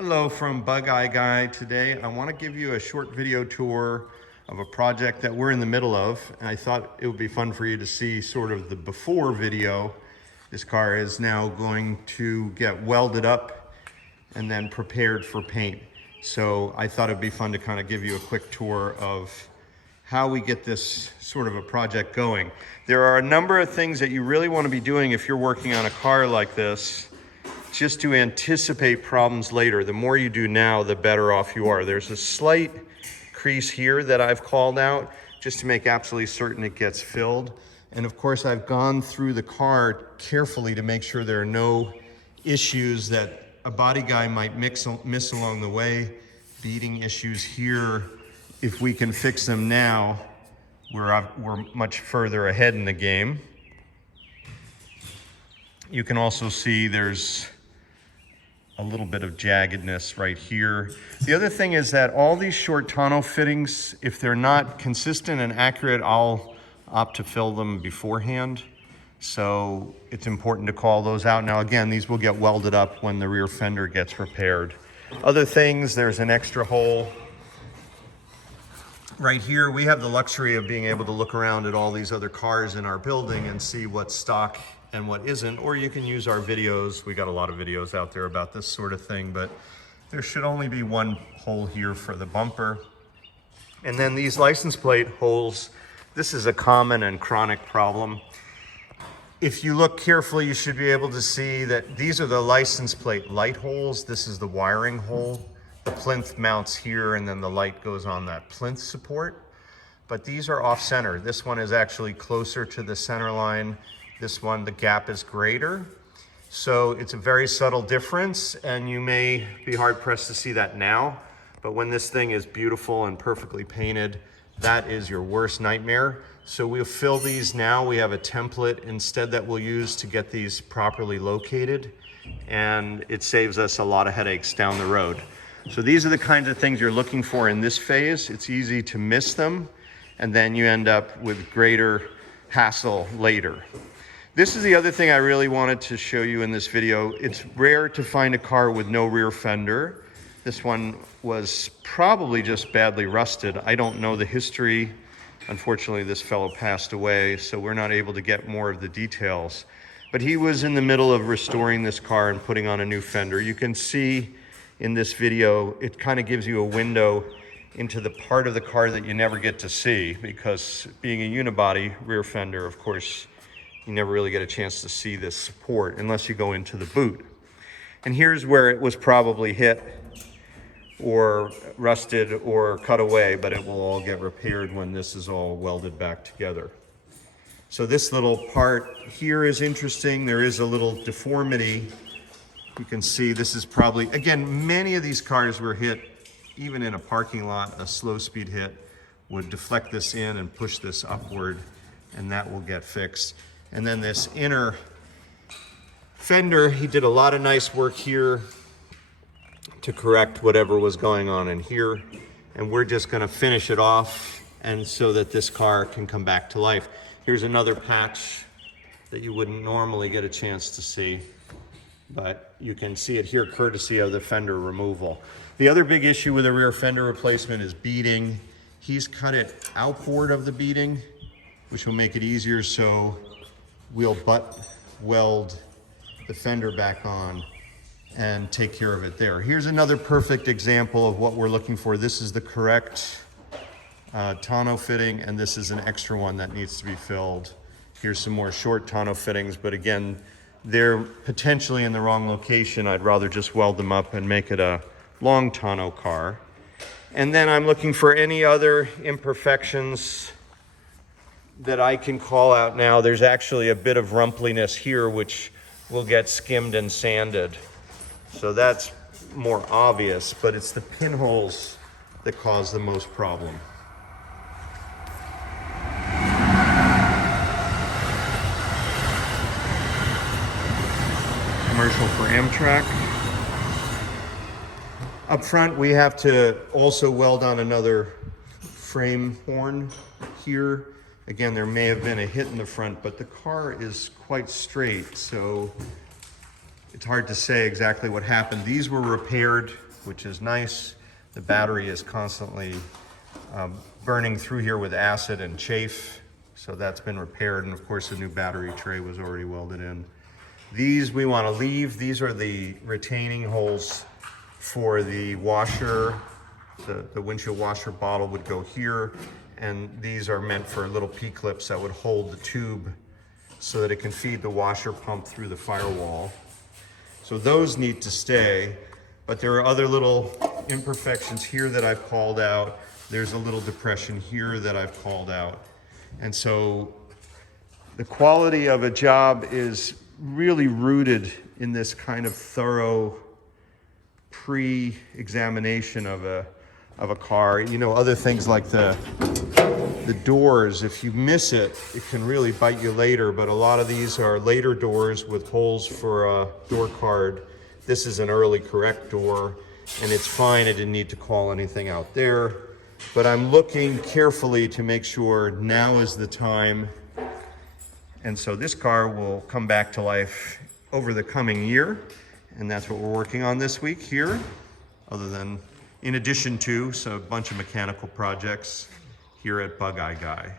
Hello from Bugeye Guy. Today I want to give you a short video tour of a project that we're in the middle of. And I thought it would be fun for you to see sort of the before video. This car is now going to get welded up and then prepared for paint. So I thought it'd be fun to kind of give you a quick tour of how we get this sort of a project going. There are a number of things that you really want to be doing if you're working on a car like this, just to anticipate problems later. The more you do now, the better off you are. There's a slight crease here that I've called out just to make absolutely certain it gets filled. And of course, I've gone through the car carefully to make sure there are no issues that a body guy might miss along the way. Beading issues here, if we can fix them now, we're much further ahead in the game. You can also see there's a little bit of jaggedness right here. The other thing is that all these short tonneau fittings, if they're not consistent and accurate, I'll opt to fill them beforehand. So it's important to call those out. Now again, these will get welded up when the rear fender gets repaired. Other things, there's an extra hole right here. We have the luxury of being able to look around at all these other cars in our building and see what's stock and what isn't, or you can use our videos. We got a lot of videos out there about this sort of thing, but there should only be one hole here for the bumper. And then these license plate holes, this is a common and chronic problem. If you look carefully, you should be able to see that these are the license plate light holes. This is the wiring hole. The plinth mounts here, and then the light goes on that plinth support. But these are off center. This one is actually closer to the center line. This one, the gap is greater. So it's a very subtle difference, and you may be hard pressed to see that now, but when this thing is beautiful and perfectly painted, that is your worst nightmare. So we'll fill these now. We have a template instead that we'll use to get these properly located, and it saves us a lot of headaches down the road. So these are the kinds of things you're looking for in this phase. It's easy to miss them, and then you end up with greater hassle later. This is the other thing I really wanted to show you in this video. It's rare to find a car with no rear fender. This one was probably just badly rusted. I don't know the history. Unfortunately, this fellow passed away, so we're not able to get more of the details. But he was in the middle of restoring this car and putting on a new fender. You can see in this video, it kind of gives you a window into the part of the car that you never get to see, because being a unibody rear fender, of course, you never really get a chance to see this support unless you go into the boot. And here's where it was probably hit or rusted or cut away, but it will all get repaired when this is all welded back together. So this little part here is interesting. There is a little deformity. You can see this is probably, again, many of these cars were hit, even in a parking lot, a slow speed hit would deflect this in and push this upward, and that will get fixed. And then this inner fender, he did a lot of nice work here to correct whatever was going on in here. And we're just gonna finish it off, and so that this car can come back to life. Here's another patch that you wouldn't normally get a chance to see, but you can see it here courtesy of the fender removal. The other big issue with a rear fender replacement is beading. He's cut it outboard of the beading, which will make it easier, so we'll butt weld the fender back on and take care of it there. Here's another perfect example of what we're looking for. This is the correct tonneau fitting, and this is an extra one that needs to be filled. Here's some more short tonneau fittings, but again, they're potentially in the wrong location. I'd rather just weld them up and make it a long tonneau car. And then I'm looking for any other imperfections that I can call out now. There's actually a bit of rumpliness here, which will get skimmed and sanded. So that's more obvious, but it's the pinholes that cause the most problem. Commercial for Amtrak. Up front, we have to also weld on another frame horn here. Again, there may have been a hit in the front, but the car is quite straight, so it's hard to say exactly what happened. These were repaired which is nice. The battery is constantly burning through here with acid and chafe, so that's been repaired, and of course the new battery tray was already welded in. These we want to leave. These are the retaining holes for the washer. The windshield washer bottle would go here, and these are meant for little P-clips that would hold the tube so that it can feed the washer pump through the firewall. So those need to stay, but there are other little imperfections here that I've called out. There's a little depression here that I've called out. And so the quality of a job is really rooted in this kind of thorough pre-examination of a car. You know, other things like the doors, if you miss it, it can really bite you later, but a lot of these are later doors with holes for a door card. This is an early correct door, and it's fine. I didn't need to call anything out there, but I'm looking carefully to make sure now is the time. And so this car will come back to life over the coming year, and that's what we're working on this week here, other than, in addition to, so a bunch of mechanical projects here at Bugeye Guy.